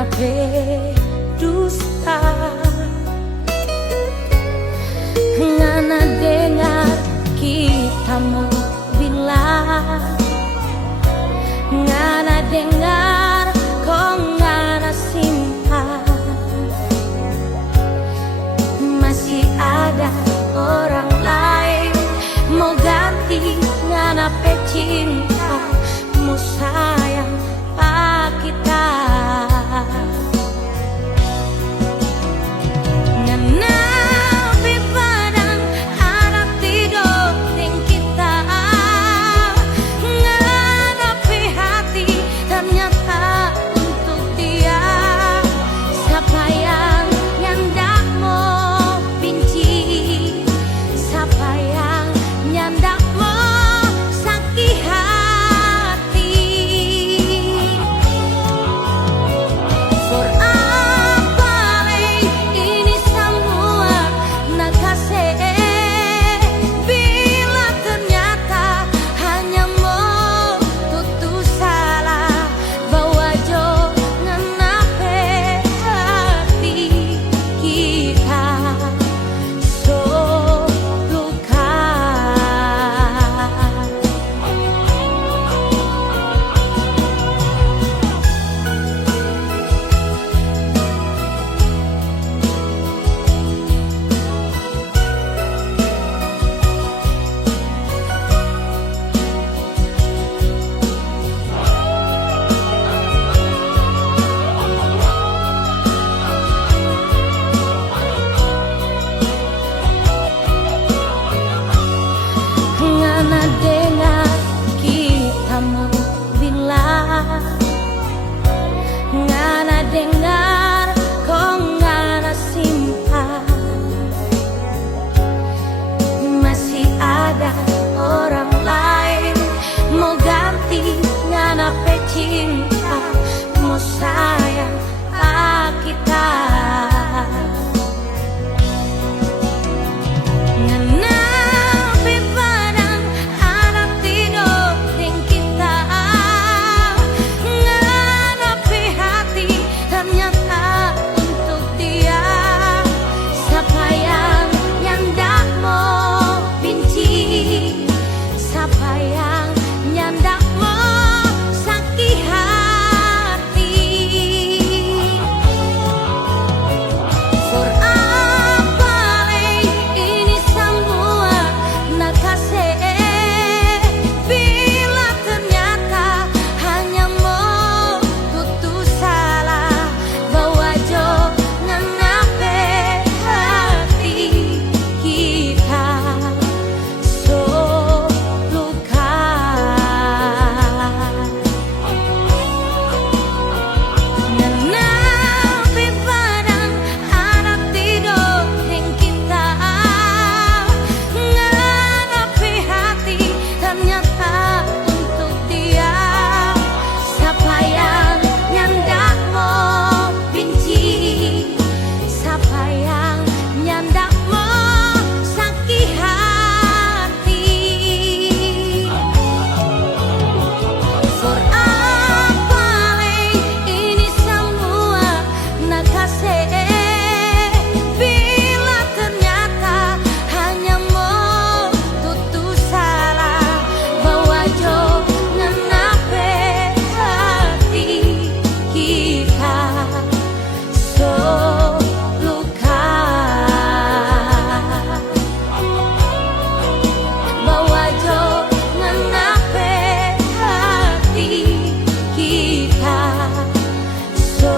nganape dusta, ngana dengar kita mau bilang, ngana dengar kok ngana simpan, masih ada orang lain mau ganti nganape cintamu sayang kita. Nganapi padang ada tidur ning kita, nganapi hati ternyata untuk dia. Siapa yang ndak mau benci, siapa yang ndak mau sakit hati. For apa ini semua nak kasih, bila ternyata hanya mau tutur salah, bawa jo nganape hati kita so luka. Ngana dengar kita mau bilang, ngana dengar kok ngana simpan, masih ada orang lain mau ganti nganape cintamu sayang kita. Nganapi padang ada tidur ning kita, nganapi hati ternyata untuk dia. Siapa yang ndak mau benci, siapa yang ndak mau sakit hati. For apa ini semua nak kasih, bila ternyata hanya mau tutur salah, bawa jo nganape hati kita so luka. Nganapi padang ada tidur ning kita, nganapi hati ternyata untuk dia. Siapa yang ndak mau benci, siapa yang ndak mau sakit hati. For apa ini semua nak kasih, bila ternyata hanya mau tutur salah, bawa jo nganape hati kita so luka. Bawa jo nganape hati kita so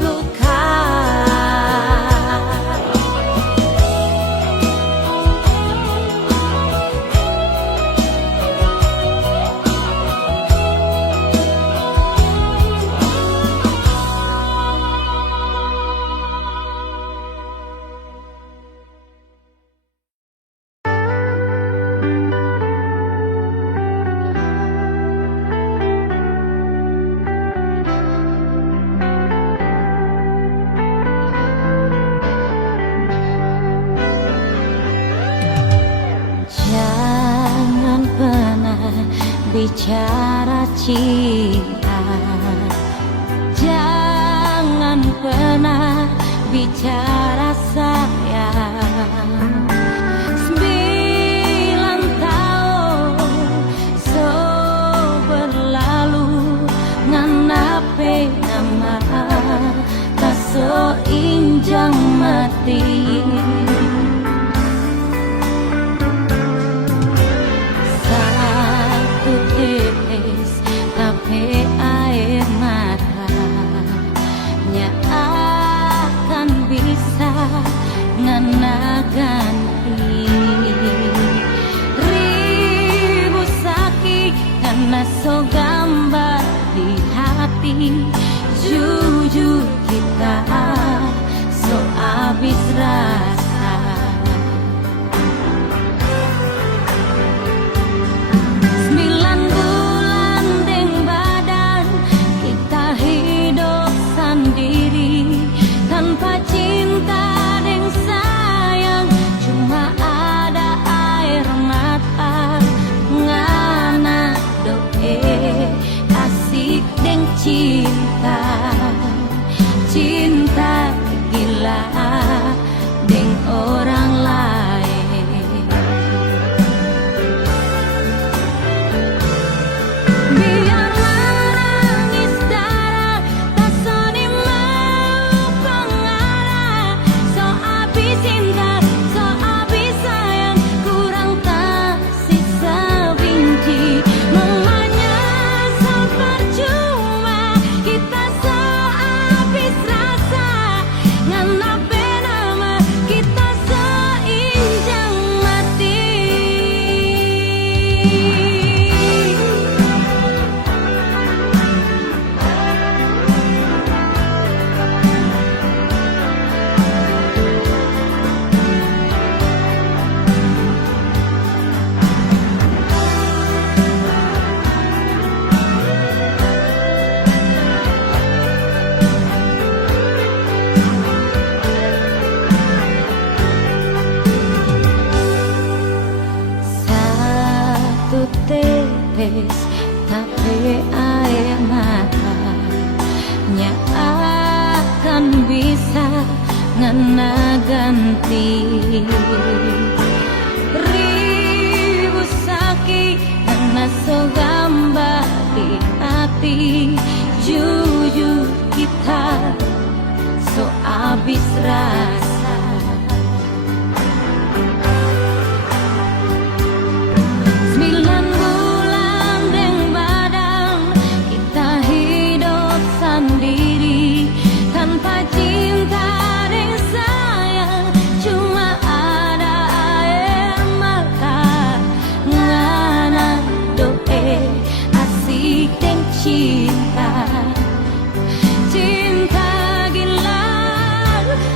luka. Jangan pernah bicara cinta, jangan bicara sayang. 9 tahun so berlalu nganape nama tak so injang mati. Satu tetes tapi air mata nya akan bisa ngana ganti ribu sakit karena so gambar di hati. Jujur kita so habis rasa. 9 bulan deng badan kita hidup sendiri tanpa cinta deng sayang, cuma ada air mata ngana doe asik deng cinta. Cinta gila deng orang lain. Biar menangis darah tak soni mau pengarah. So habis cinta, so habis sayang, kurang tak sisa benci. Mamanya so percuma kita so habis rasa. Nganape nama kita so injang mati. Satu tetes tapi air mata nya akan bisa ngena ganti ribu sakit karena so gambar di hati. Jujur kita so habis rasa. 9 bulan deng badan kita hidup sendiri tanpa cinta deng sayang, cuma ada air mata ngana doe asik deng cinta. Cinta gila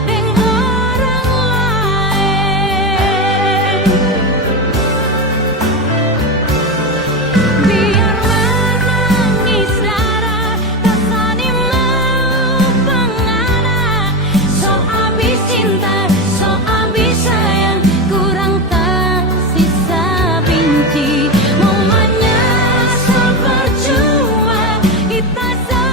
deng orang lain. Biar menangis darah tak sani mau pengarah. So habis cinta, so habis sayang, kurang tak sisa benci. Mamanya so percuma kita so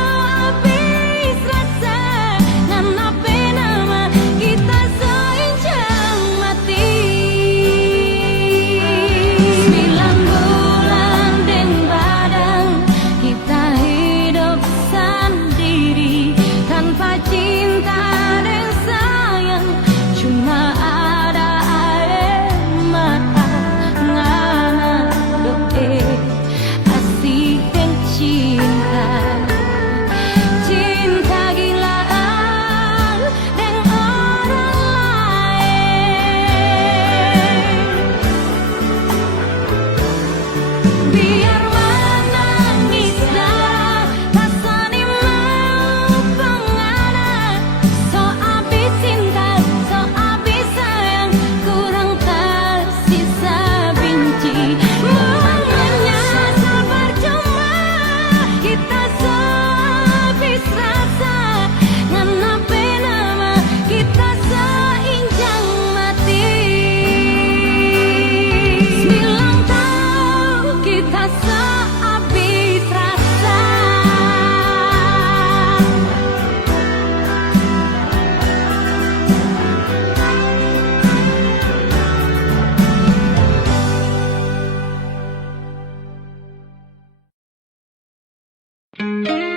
Salah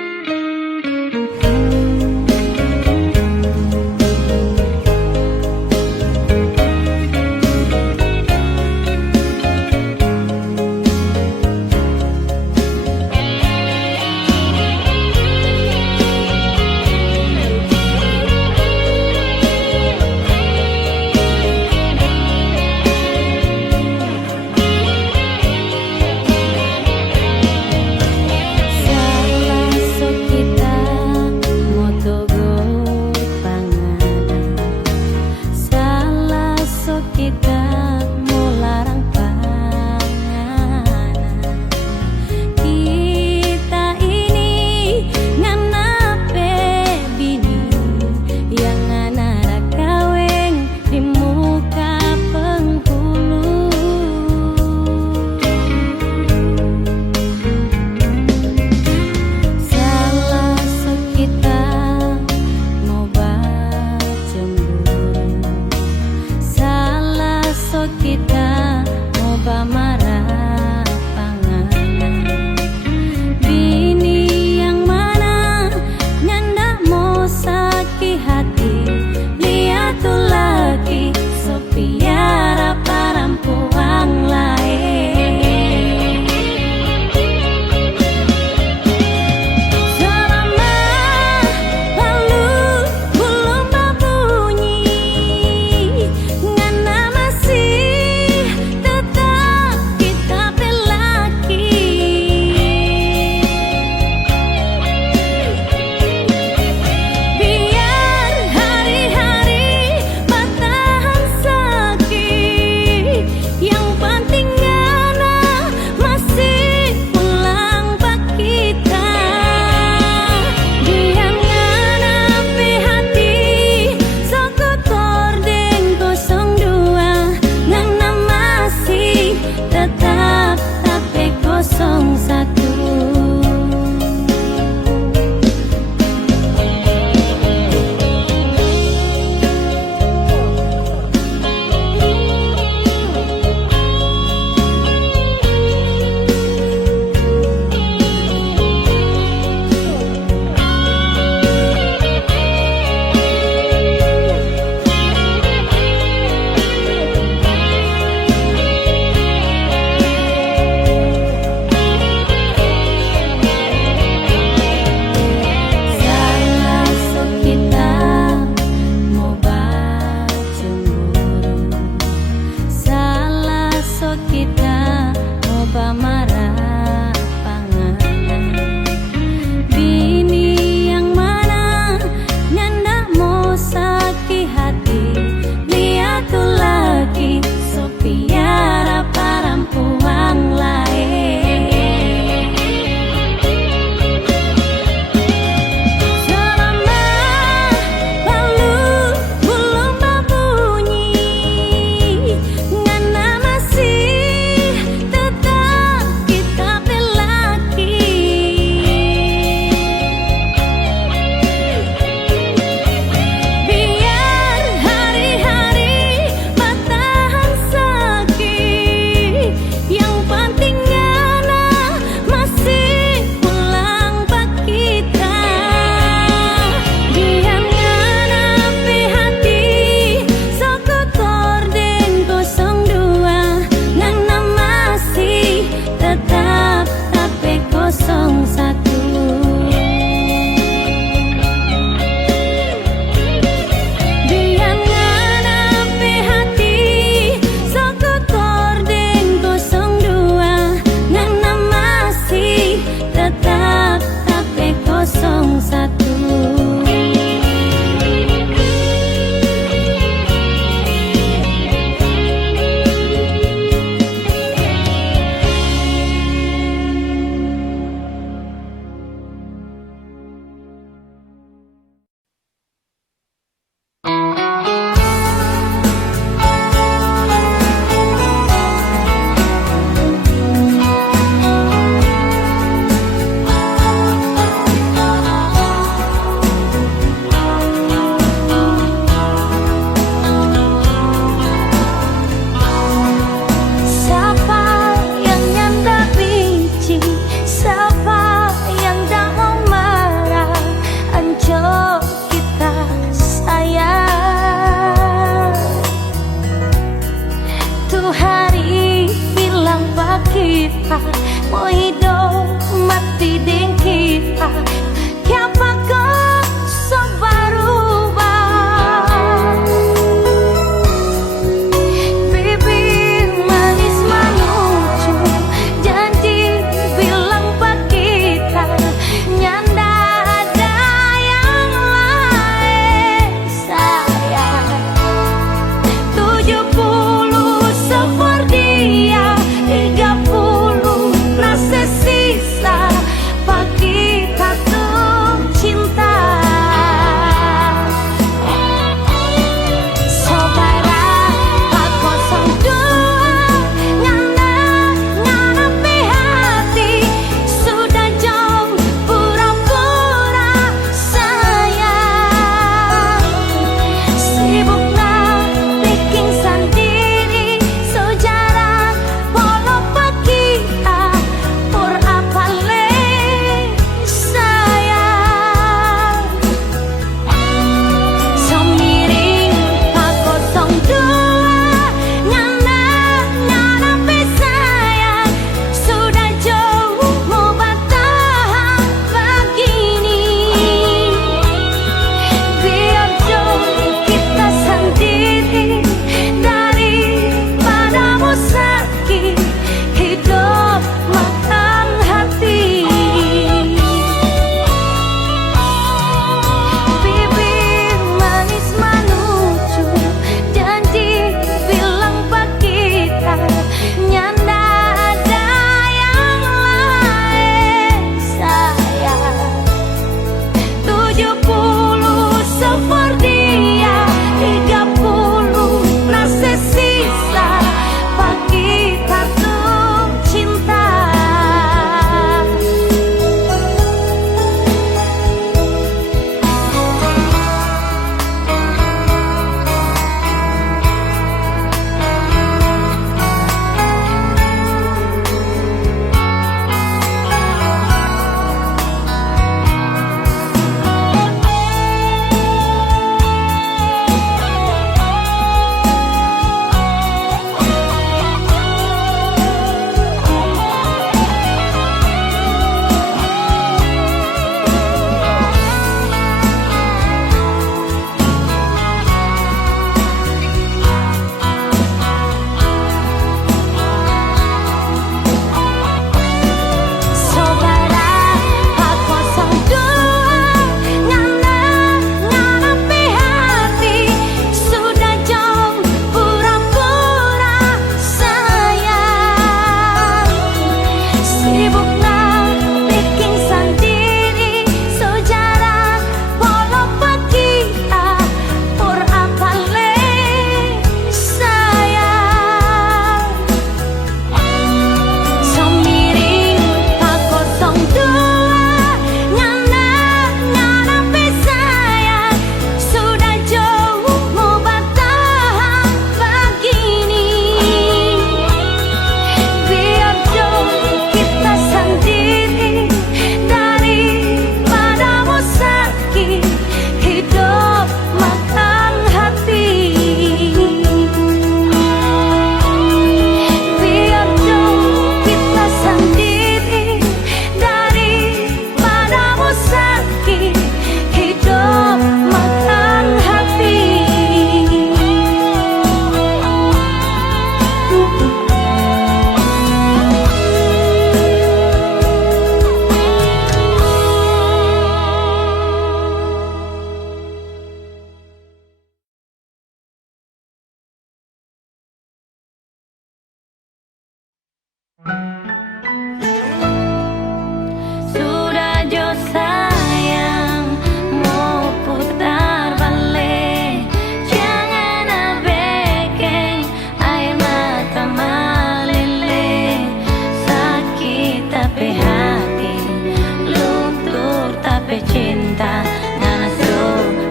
tapi cinta ngana so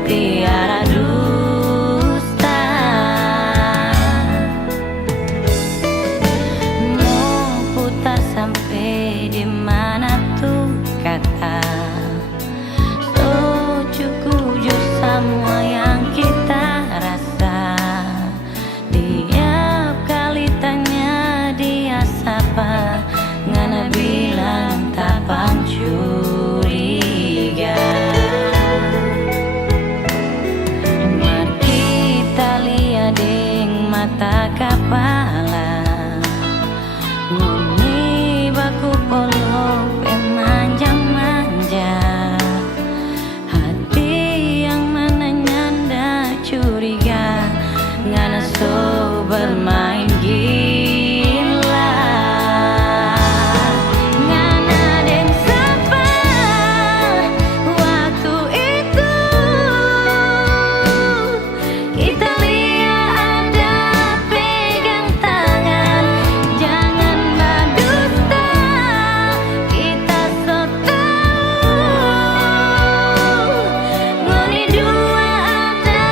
piara dusta. Mau putar sampai di mana tuh kata, so cukup semua yang kita rasa. Tiap kali tanya dia sapa, ngana bilang tak curiga. Mari kita lihat deng mata kepala, ngoni baku polop manja-manja. Hati yang mana nyanda curiga, ngana so bermain gila. Ngana deng sapa waktu itu, kita lihat ada pegang tangan. Janganlah dusta, kita so tahu ngoni dua ada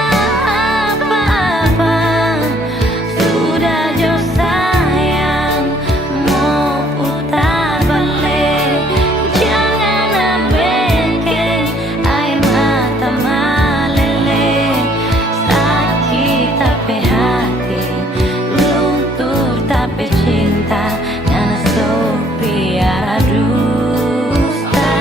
apa-apa. Sudah jo sayang mau putar balik, jangan abengkeng air mata meleleh. Sakit tapi hati, luntur tapi cinta, ngana so piara dusta.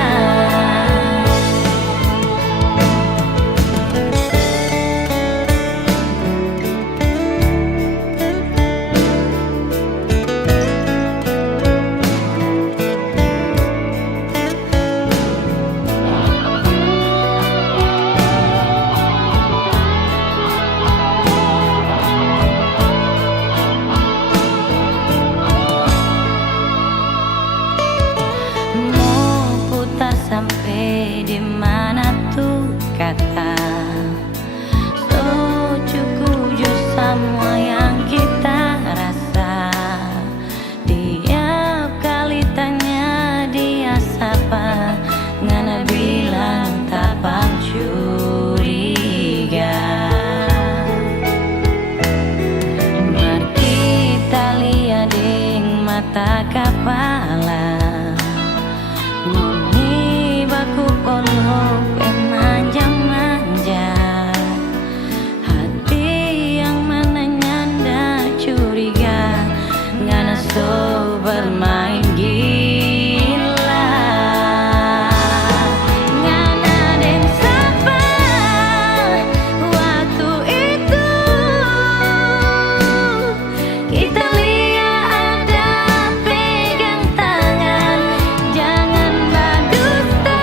Mau putar sampai di mana tuh kata, so cukup semua yang kita rasa. Tiap kali tanya dia sapa, ngana bilang tak curiga. Mari kita lihat deng mata kepala, ngoni baku polop manja-manja. Hati yang mana nyanda curiga, ngana so bermain gila. Ngana deng sapa waktu itu, kita lihat ada pegang tangan. Janganlah dusta,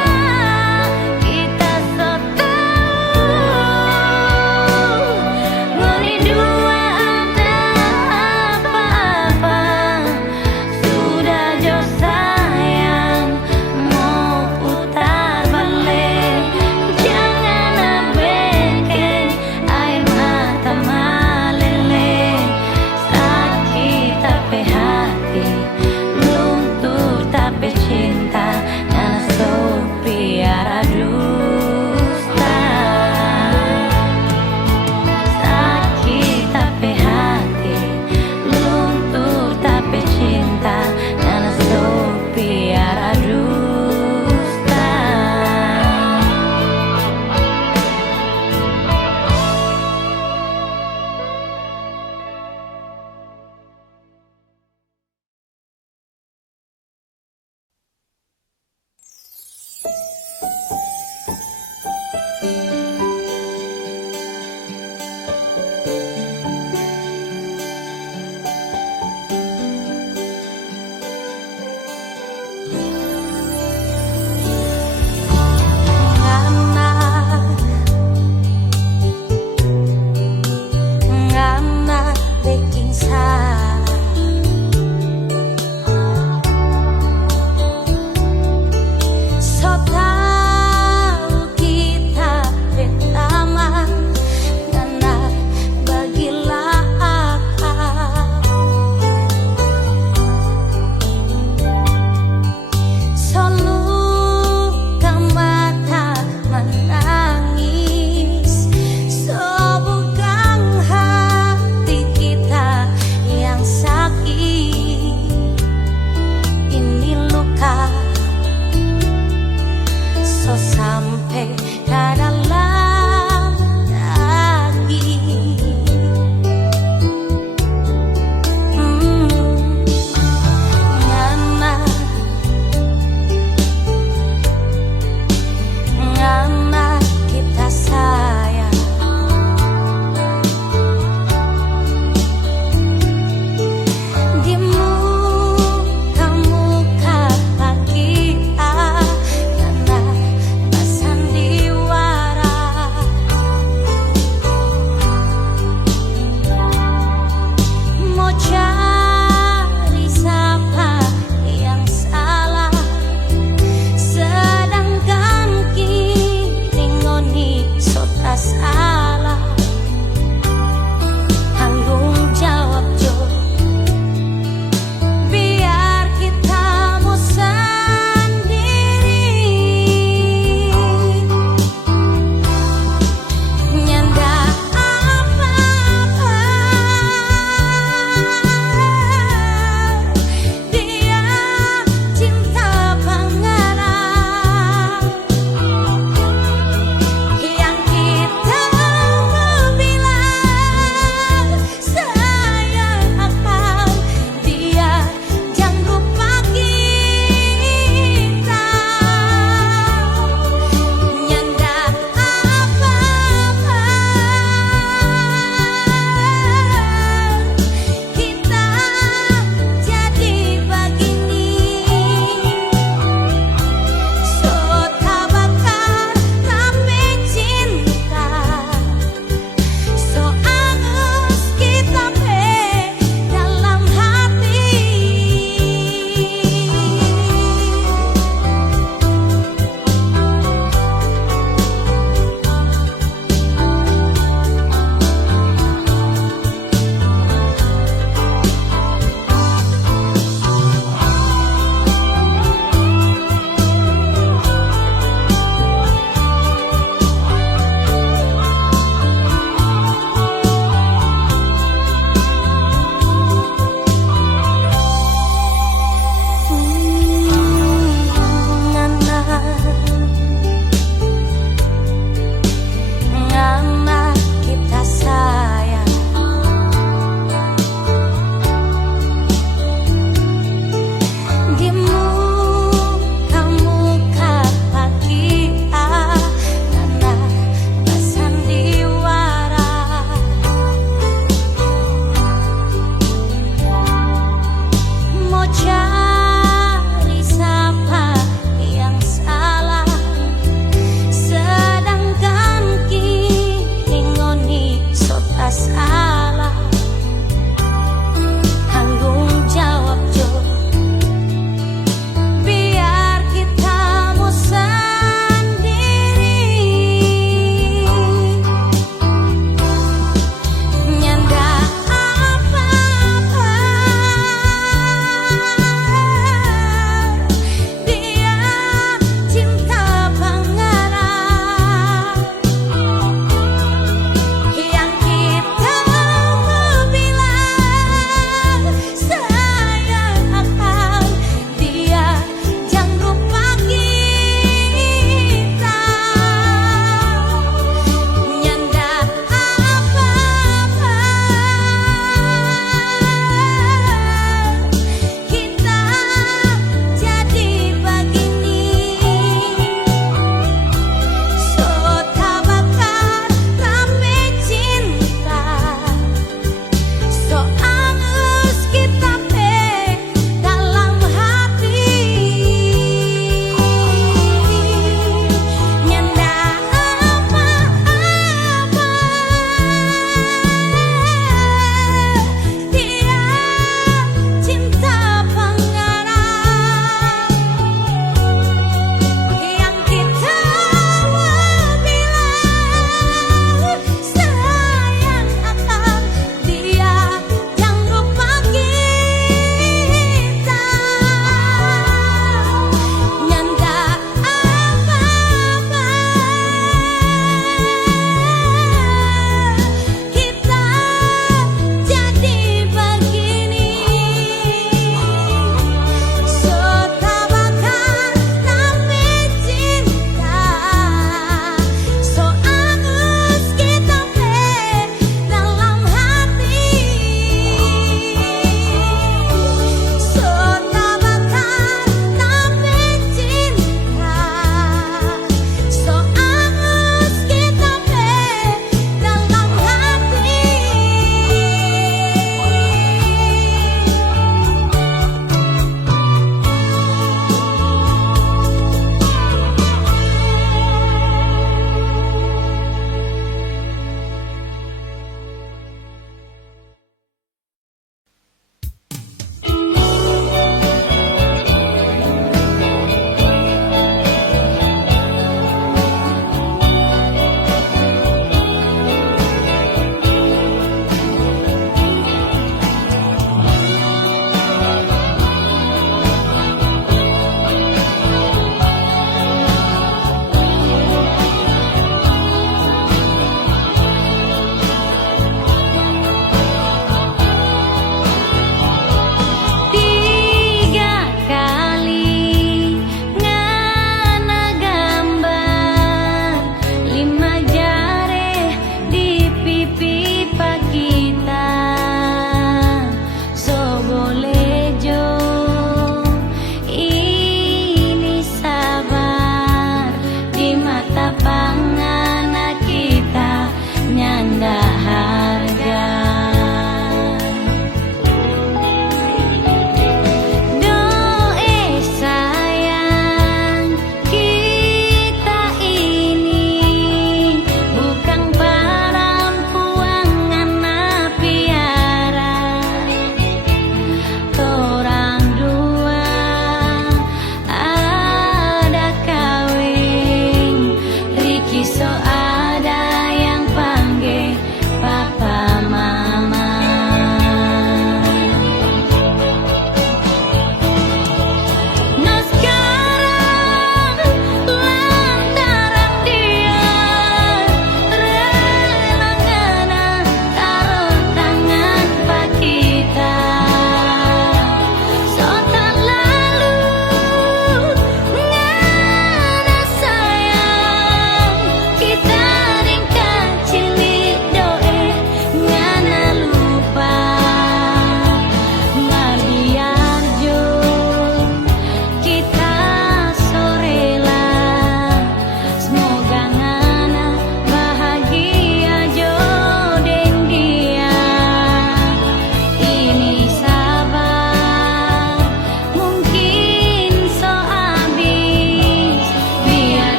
sampai ke dalam daging. Ngana kita sayang, di muka-muka kita karena sandiwara.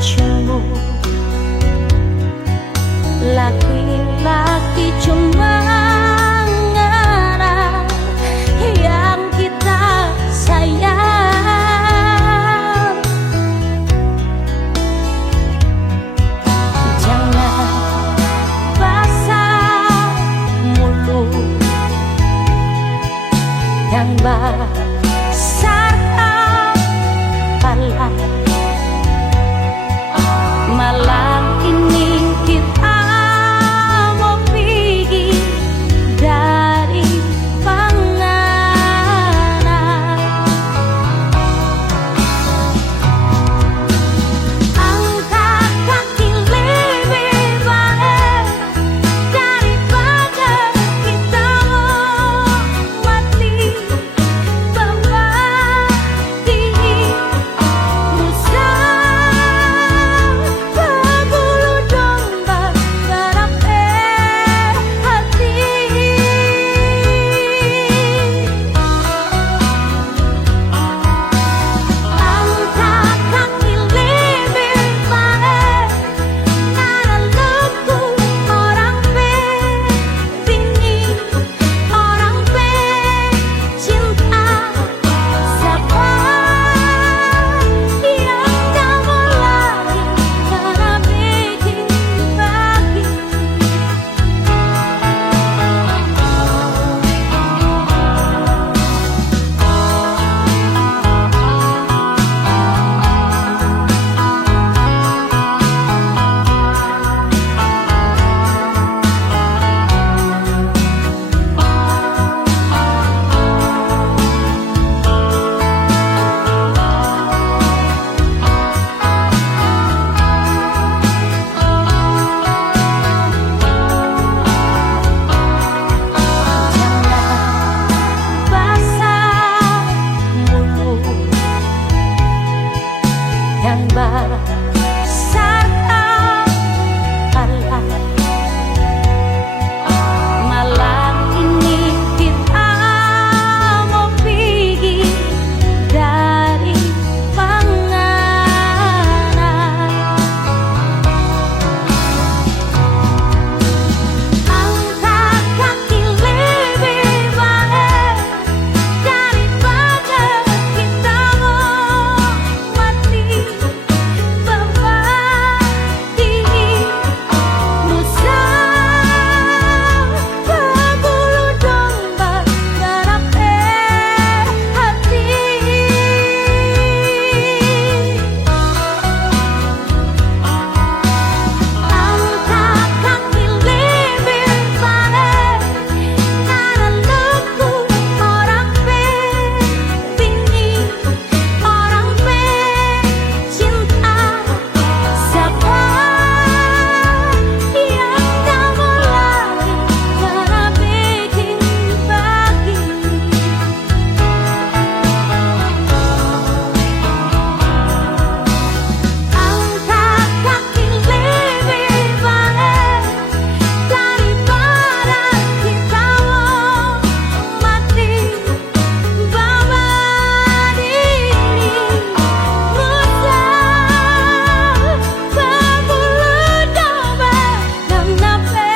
cemburu laki-laki cuma ngarang yang kita sayang. Jangan basah mulut yang besar kepala. Malam ini kita mau pergi dari Panganan. Angkat kaki lebih baik daripada kita mau mati berbagi rusak berbulu domba berapi hati. Angkat kaki lebih baik karena luku orang dingin, orang cinta. Siapa yang kamu lagi karena bikin bagi. Jangan basah mulut yang besar kepala. Malam ini kita mau pergi dari Panganan. Angkat kaki lebih baik daripada kita mau mati berbagi rusak berbulu domba berapi hati. Angkat kaki lebih baik karena luku orang dingin, orang cinta. Siapa yang kamu lagi karena bikin bagi. Angkat kaki lebih baik daripada kita mau mati bawa diri rusak berbulu domba dan nape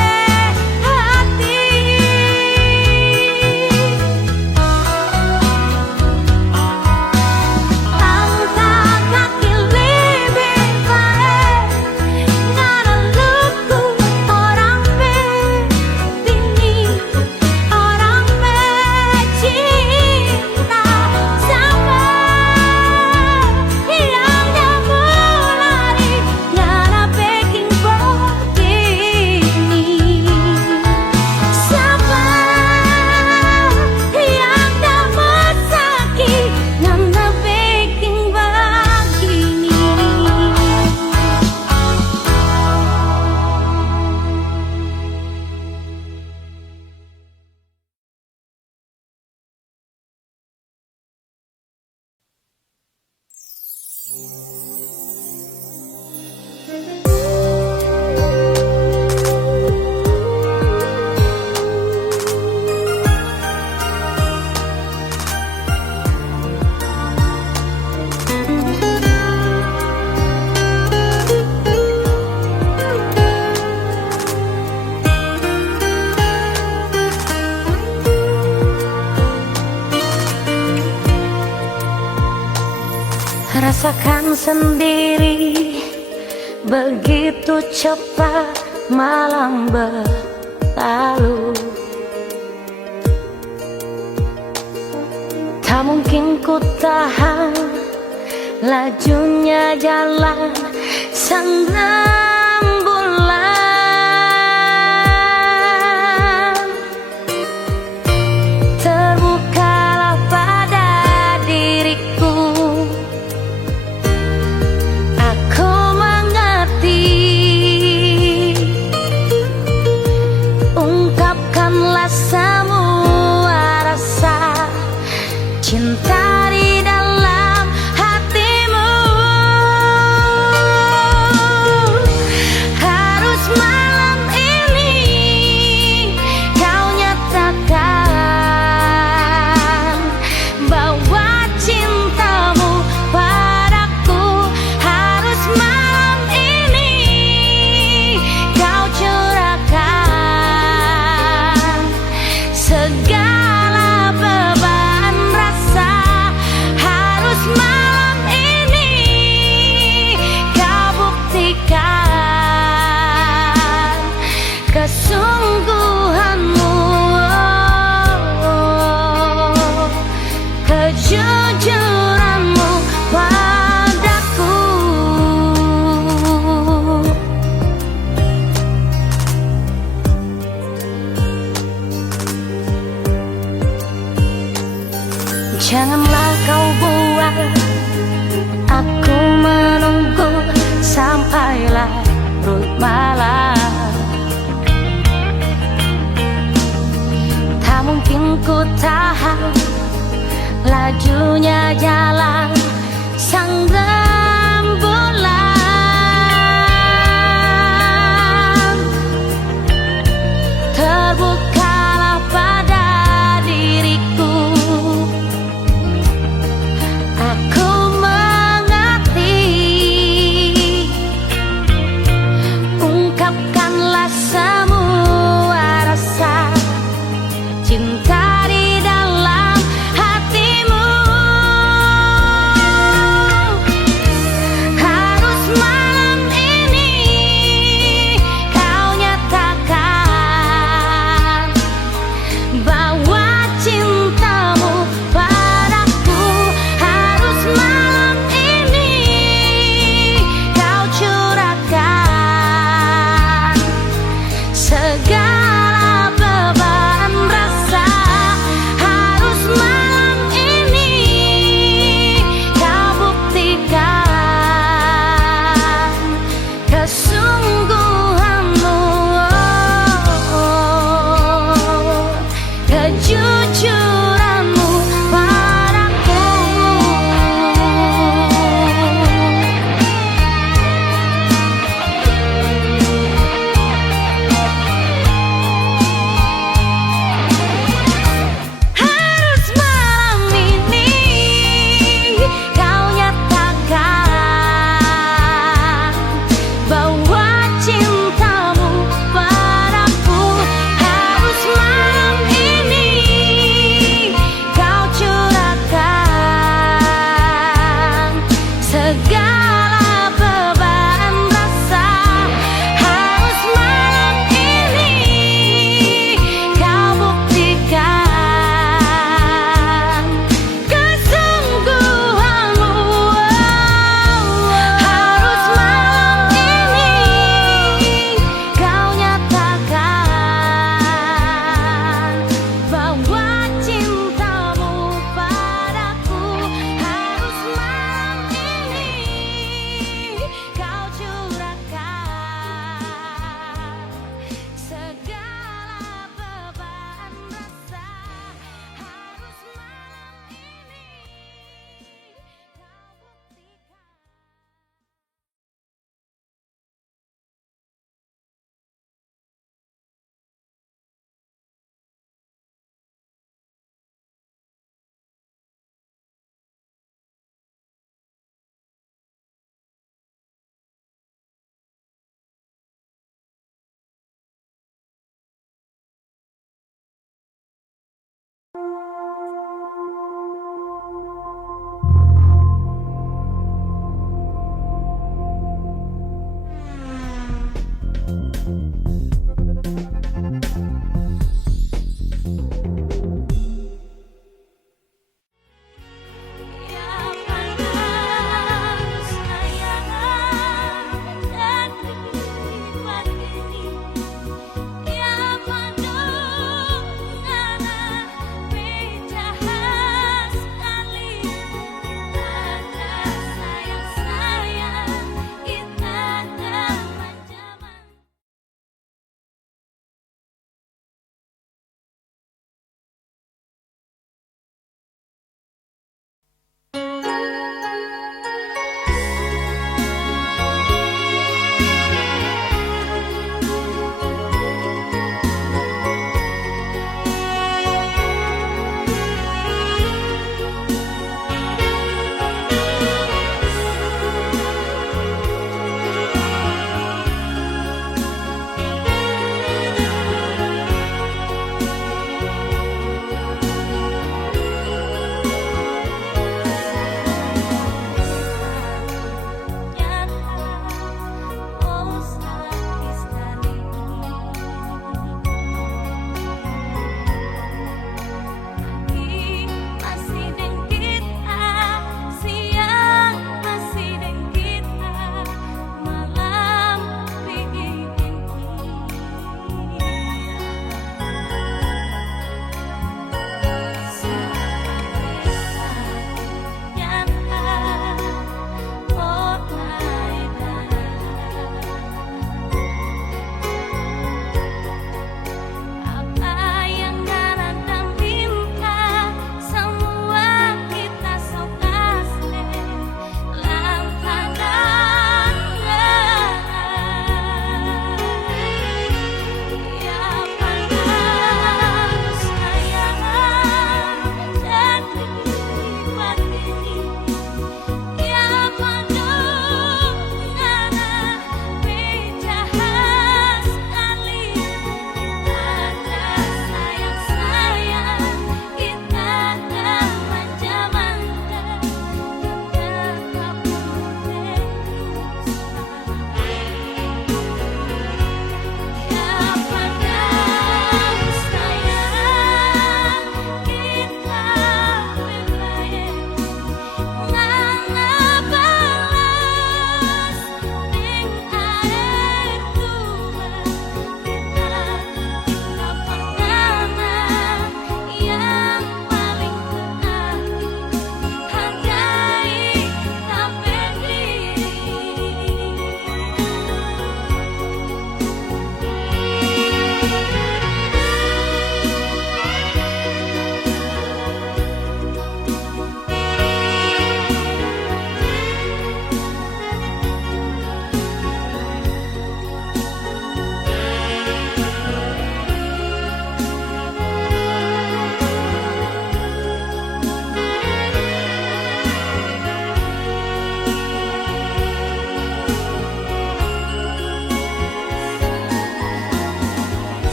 hati. Angkat kaki lebih baik karena luku orang dingin, orang cinta. Siapa yang kamu lari karena bikin begini. Siapa yang kamu sakit karena bikin begini. Rasakan sendiri, begitu cepat malam berlalu. Tak mungkin ku tahan lajunya jalan sang rembulan. Terbukalah pada diriku, aku mengerti. Ungkapkanlah semua rasa cinta di dalam hatimu. Harus malam ini kau nyatakan bahwa cintamu padaku. Harus malam ini kau curahkan segala beban rasa. Harus malam ini kau buktikan kesungguhanmu, kejujuranmu padaku. Janganlah kau buat aku menunggu sampai larut malam. Tak mungkin ku tahan lajunya jalan sang rembulan. Terbukalah pada diriku, aku mengerti. Ungkapkanlah semua rasa cinta di dalam hatimu.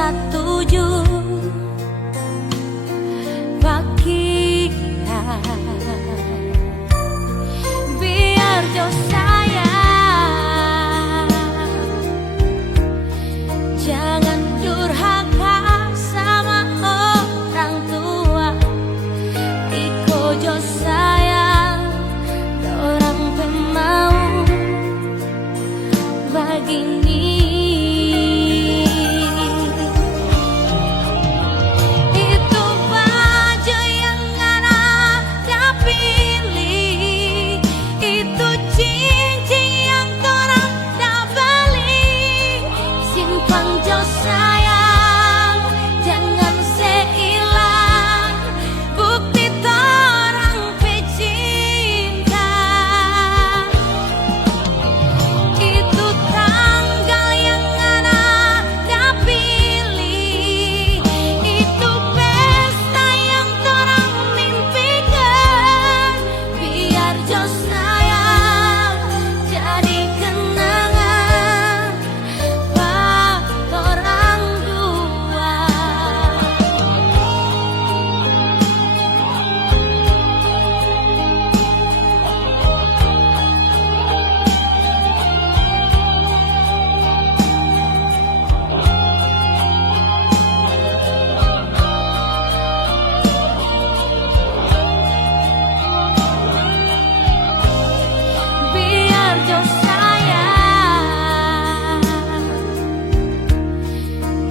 setuju kita biar jauh sayang, jangan durhaka sama orang tua. Iko jo sayang orang pemau begini.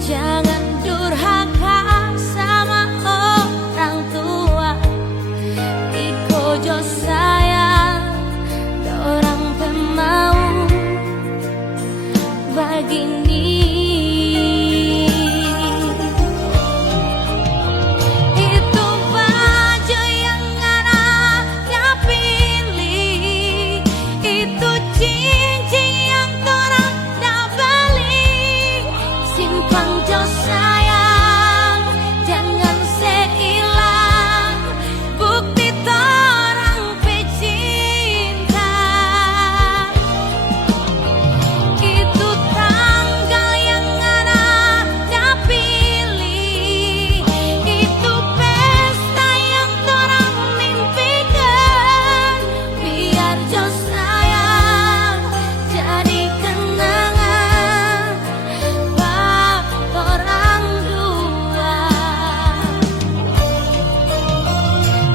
Jangan durhaka sama orang tua. Iko jo sayang orang pemau begini. Itu baju yang ada pilih, itu cincin yang orang dah beli. Simpang jo sayang, jangan seilang bukti torang pecinta. Itu tanggal yang ada pilih, itu pesta yang torang mimpikan. Biar jo sayang jadi kenangan orang dua.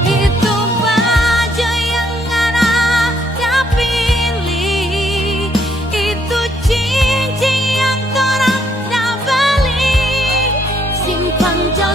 Itu baju yang ada pilih, itu cincin yang orang dah beli. Simpan jo